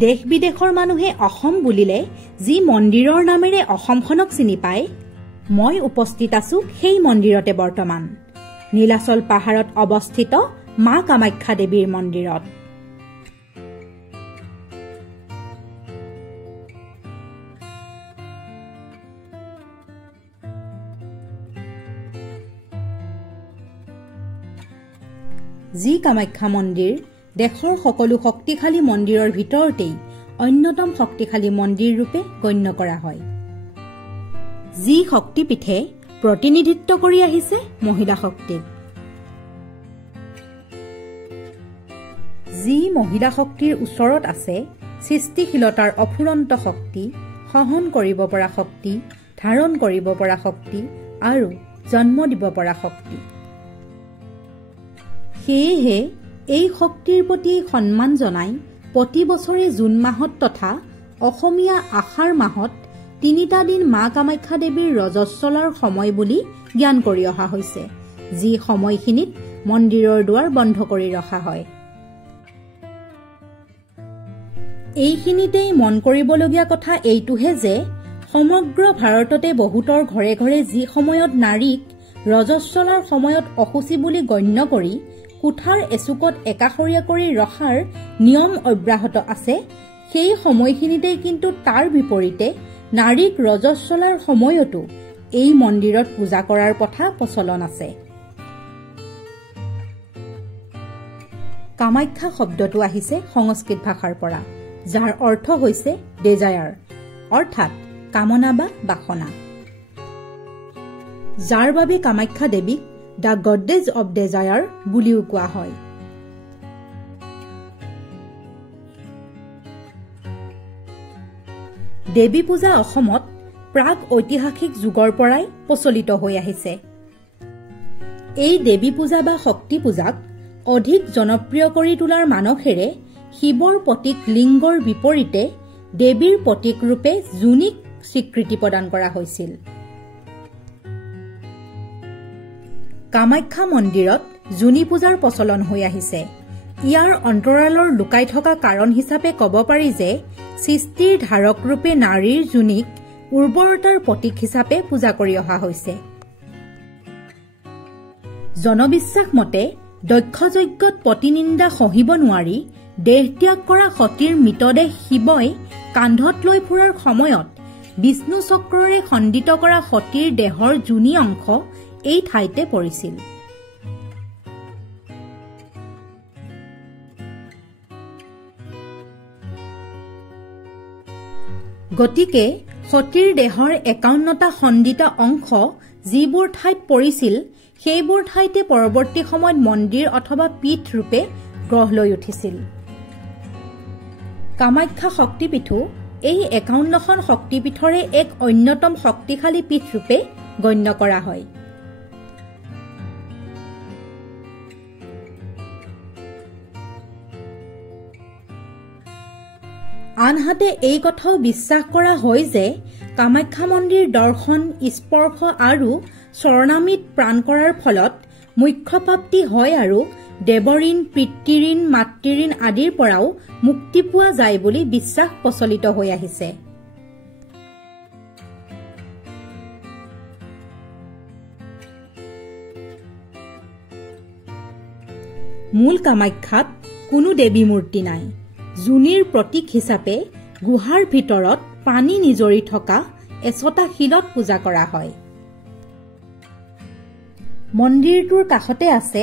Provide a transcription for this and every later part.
দেশ বিদেশৰ মানুহে অসম বুলিলে যি মন্দিৰৰ নামেৰে অসমখনক চিনি পায়, মই উপস্থিত আছো সেই মন্দিৰতে বৰ্তমান নীলাচল পাহাৰত অৱস্থিত মা কামাখ্যা দেৱীৰ মন্দিৰত। যি কামাখ্যা মন্দিৰ দেশৰ সকলো শক্তিশালী মন্দিৰৰ ভিতৰতেই অন্যতম শক্তিশালী মন্দিৰ ৰূপে গণ্য কৰা হয়। যি শক্তিপীঠে প্ৰতিনিধিত্ব কৰি আহিছে মহিলা শক্তিক। যি মহিলা শক্তিৰ ওচৰত আছে সৃষ্টিশীলতাৰ অফুৰন্ত শক্তি, সহন কৰিব পৰা শক্তি, ধাৰণ কৰিব পৰা শক্তি আৰু জন্ম দিব পৰা শক্তি। সেয়েহে এই শক্তিৰ প্ৰতি সন্মান জনাই প্ৰতি বছৰে জুন মাহত তথা অসমীয়া আহাৰ মাহত 3টা দিন মা কামাখ্যা দেৱীৰ ৰজস্বলাৰ সময় বুলি জ্ঞান কৰি অহা হৈছে, যি সময়খিনিত মন্দিৰৰ দুৱাৰ বন্ধ কৰি ৰখা হয়। এইখিনিতেই মন কৰিবলগীয়া কথা এইটোহে যে সমগ্ৰ ভাৰততে বহুতৰ ঘৰে ঘৰে যি সময়ত নাৰীক ৰজস্বলাৰ সময়ত অসুচি বুলি গণ্য কৰি কোঠাৰ এচুকত একাষৰীয়া কৰি ৰখাৰ নিয়ম অব্যাহত আছে, সেই সময়খিনিতেই কিন্তু তাৰ বিপৰীতে নাৰীক ৰজস্বলাৰ সময়তো এই মন্দিৰত পূজা কৰাৰ কথা প্ৰচলন আছে। কামাখ্যা শব্দটো আহিছে সংস্কৃত ভাষাৰ পৰা, যাৰ অৰ্থ হৈছে ডেজায়াৰ, অৰ্থাৎ কামনা বা বাসনা, যাৰ বাবে কামাখ্যা দেৱীক দ্য গডেজ অব ডেজায়াৰ বুলিও কোৱা হয়। দেৱী পূজা অসমত প্ৰাক ঐতিহাসিক যুগৰ পৰাই প্ৰচলিত হৈ আহিছে। এই দেৱী পূজা বা শক্তি পূজাক অধিক জনপ্ৰিয় কৰি তোলাৰ মানসেৰে শিৱৰ প্ৰতীক লিংগৰ বিপৰীতে দেৱীৰ প্ৰতীক ৰূপে জুনিক স্বীকৃতি প্ৰদান কৰা হৈছিল। কামাখ্যা মন্দিৰত জুনি পূজাৰ প্ৰচলন হৈ আহিছে। ইয়াৰ অন্তৰালৰ লুকাই থকা কাৰণ হিচাপে ক'ব পাৰি যে সৃষ্টিৰ ধাৰক ৰূপে নাৰীৰ জুনিক উৰ্বৰতাৰ প্ৰতীক হিচাপে পূজা কৰি অহা হৈছে। জনবিশ্বাস মতে দক্ষ যজ্ঞত প্ৰতিনিন্দা সহিব নোৱাৰি দেহ ত্যাগ কৰা সতীৰ মৃতদেহ শিৱই কান্ধত লৈ ফুৰাৰ সময়ত বিষ্ণু চক্ৰৰে খণ্ডিত কৰা সতীৰ দেহৰ জুনি অংশ এই ঠাইতে পৰিছিল। গতিকে সতীৰ দেহৰ 51টা খণ্ডিত অংশ যিবোৰ ঠাইত পৰিছিল সেইবোৰ ঠাইতে পৰৱৰ্তী সময়ত মন্দিৰ অথবা পীঠ ৰূপে গঢ় লৈ উঠিছিল। কামাখ্যা শক্তিপীঠো এই 51খন শক্তিপীঠৰে এক অন্যতম শক্তিশালী পীঠ ৰূপে গণ্য কৰা হয়। আনহাতে এই কথাও বিশ্বাস কৰা হয় যে কামাখ্যা মন্দিৰ দৰ্শন, স্পৰ্শ আৰু স্বৰ্ণামীত প্ৰাণ কৰাৰ ফলত মোক্ষপ্ৰাপ্তি হয় আৰু দেৱঋণ, পিতৃঋণ, মাতৃঋণ আদিৰ পৰাও মুক্তি পোৱা যায় বুলি বিশ্বাস প্ৰচলিত হৈ আহিছে। মূল কামাখ্যাত কোনো দেৱী মূৰ্তি নাই। জুনিৰ প্ৰতীক হিচাপে গুহাৰ ভিতৰত পানী নিজৰি থকা এচটা শিলত পূজা কৰা হয়। মন্দিৰটোৰ কাষতে আছে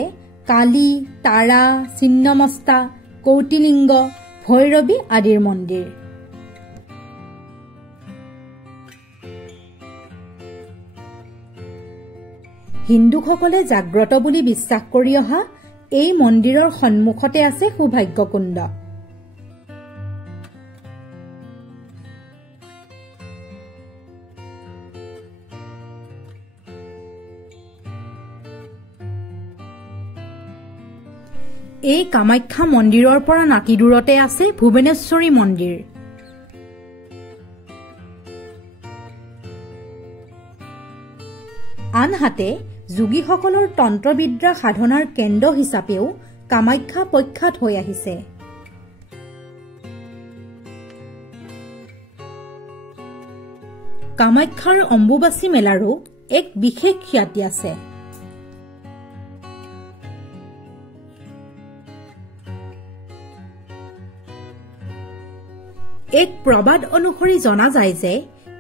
কালী, তাৰা, ছিন্নমস্তা, কৌটিলিংগ, ভৈৰৱী আদিৰ মন্দিৰ। হিন্দুসকলে জাগ্ৰত বুলি বিশ্বাস কৰি অহা এই মন্দিৰৰ সন্মুখতে আছে সৌভাগ্যকুণ্ড। এই কামাখ্যা মন্দিৰৰ পৰা নাতি দূৰতে আছে ভুৱনেশ্বৰী মন্দিৰ। আনহাতে যোগীসকলৰ তন্ত্ৰবিদ্যা সাধনাৰ কেন্দ্ৰ হিচাপেও কামাখ্যা প্ৰখ্যাত হৈ আহিছে। কামাখ্যাৰ অম্বুবাচী মেলাৰো এক বিশেষ খ্যাতি আছে। এক প্ৰবাদ অনুসৰি জনা যায় যে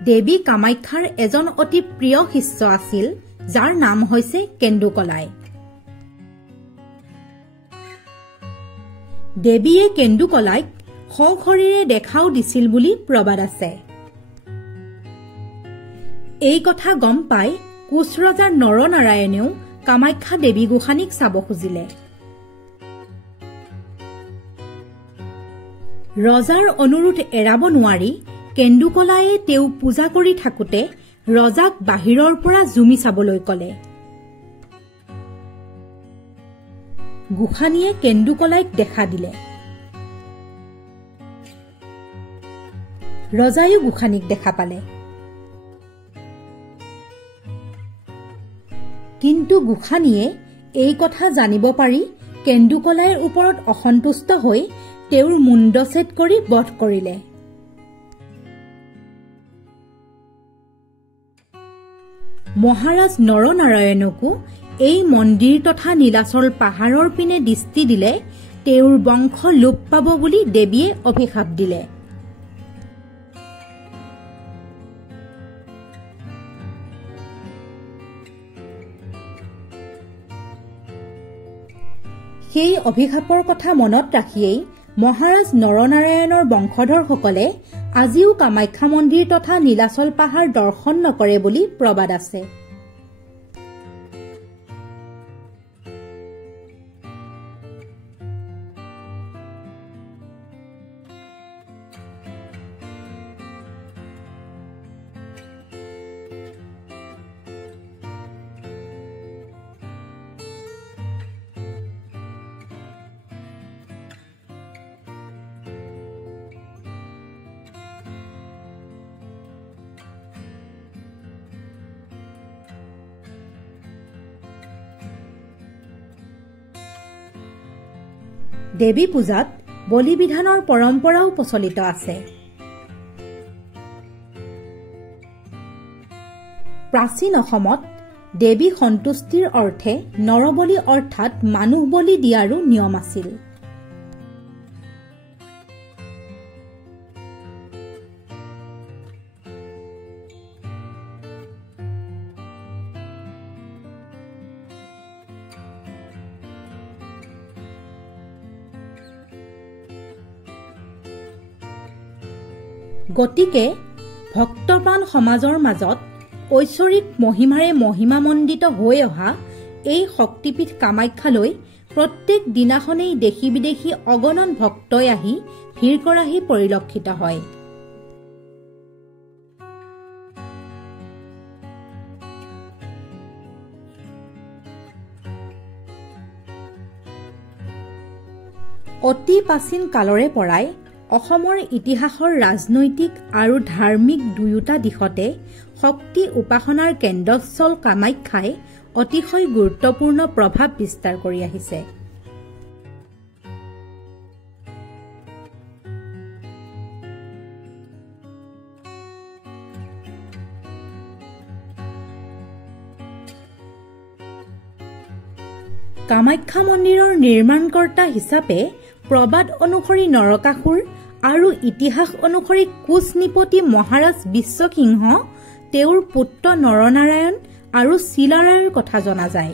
দেৱী কামাখ্যাৰ এজন অতি প্ৰিয় শিষ্য আছিল, যাৰ নাম হৈছে কেন্দুকলাই। দেৱীয়ে কেন্দুকলাইক সশৰীৰে দেখাও দিছিল বুলি প্ৰবাদ আছে। এই কথা গম পাই কোচ ৰজাৰ নৰনাৰায়ণেও কামাখ্যা দেৱী গোসানীক চাব খুজিলে। ৰজাৰ অনুৰোধ এৰাব নোৱাৰি কেন্দুকলায়ে তেওঁ পূজা কৰি থাকোঁতে ৰজাক বাহিৰৰ পৰা জুমি চাবলৈ কলে। গোসানীয়ে কেন্দুকলাইক দেখা দিলে। ৰজায়ো গোসানীক দেখা পালে। কিন্তু গোসানীয়ে এই কথা জানিব পাৰি কেন্দুকলাইৰ ওপৰত অসন্তুষ্ট হৈ তেওঁৰ মুণ্ডছেদ কৰি বধ কৰিলে। মহাৰাজ নৰনাৰায়ণকো এই মন্দিৰ তথা নীলাচল পাহাৰৰ পিনে দৃষ্টি দিলে তেওঁৰ বংশ লোপ পাব বুলি দেৱীয়ে অভিশাপ দিলে। সেই অভিশাপৰ কথা মনত ৰাখিয়েই মহাৰাজ নৰনাৰায়ণৰ বংশধৰসকলে আজিও কামাখ্যা মন্দিৰ তথা নীলাচল পাহাৰ দৰ্শন নকৰে বুলি প্ৰবাদ আছে। দেৱী পূজাত বলি বিধানৰ পৰম্পৰাও প্ৰচলিত আছে। প্ৰাচীন অসমত দেৱী সন্তুষ্টিৰ অৰ্থে নৰবলি অৰ্থাৎ মানুহ বলি দিয়াৰো নিয়ম আছিল। গতিকে ভক্তপ্ৰাণ সমাজৰ মাজত ঐশ্বৰিক মহিমাৰে মহিমামণ্ডিত হৈ অহা এই শক্তিপীঠ কামাখ্যালৈ প্ৰত্যেক দিনাখনেই দেশী বিদেশী অগণন ভক্তই আহি ভিৰ কৰাহি পৰিলক্ষিত হয়। অতি প্ৰাচীন কালৰে পৰাই অসমৰ ইতিহাসৰ ৰাজনৈতিক আৰু ধাৰ্মিক দুয়োটা দিশতে শক্তি উপাসনাৰ কেন্দ্ৰস্থল কামাখ্যাই অতিশয় গুৰুত্বপূৰ্ণ প্ৰভাৱ বিস্তাৰ কৰি আহিছে। কামাখ্যা মন্দিৰৰ নিৰ্মাণকৰ্তা হিচাপে প্ৰবাদ অনুসৰি নৰকাসুৰ আৰু ইতিহাস অনুসৰি কোচ নৃপতি মহাৰাজ বিশ্বসিংহ, তেওঁৰ পুত্ৰ নৰনাৰায়ণ আৰু চিলাৰায়ৰ কথা জনা যায়।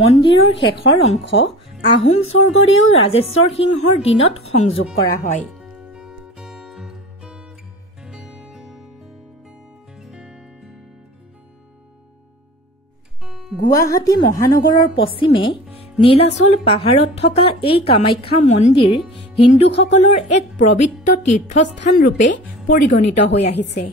মন্দিৰৰ শেষৰ অংশ আহোম স্বৰ্গদেউ ৰাজেশ্বৰ সিংহৰ দিনত সংযোগ কৰা হয়। গুৱাহাটী মহানগৰৰ পশ্চিমে নীলাচল পাহাৰত থকা এই কামাখ্যা মন্দিৰ হিন্দুসকলৰ এক পবিত্ৰ তীৰ্থস্থান ৰূপে পৰিগণিত হৈ আহিছে।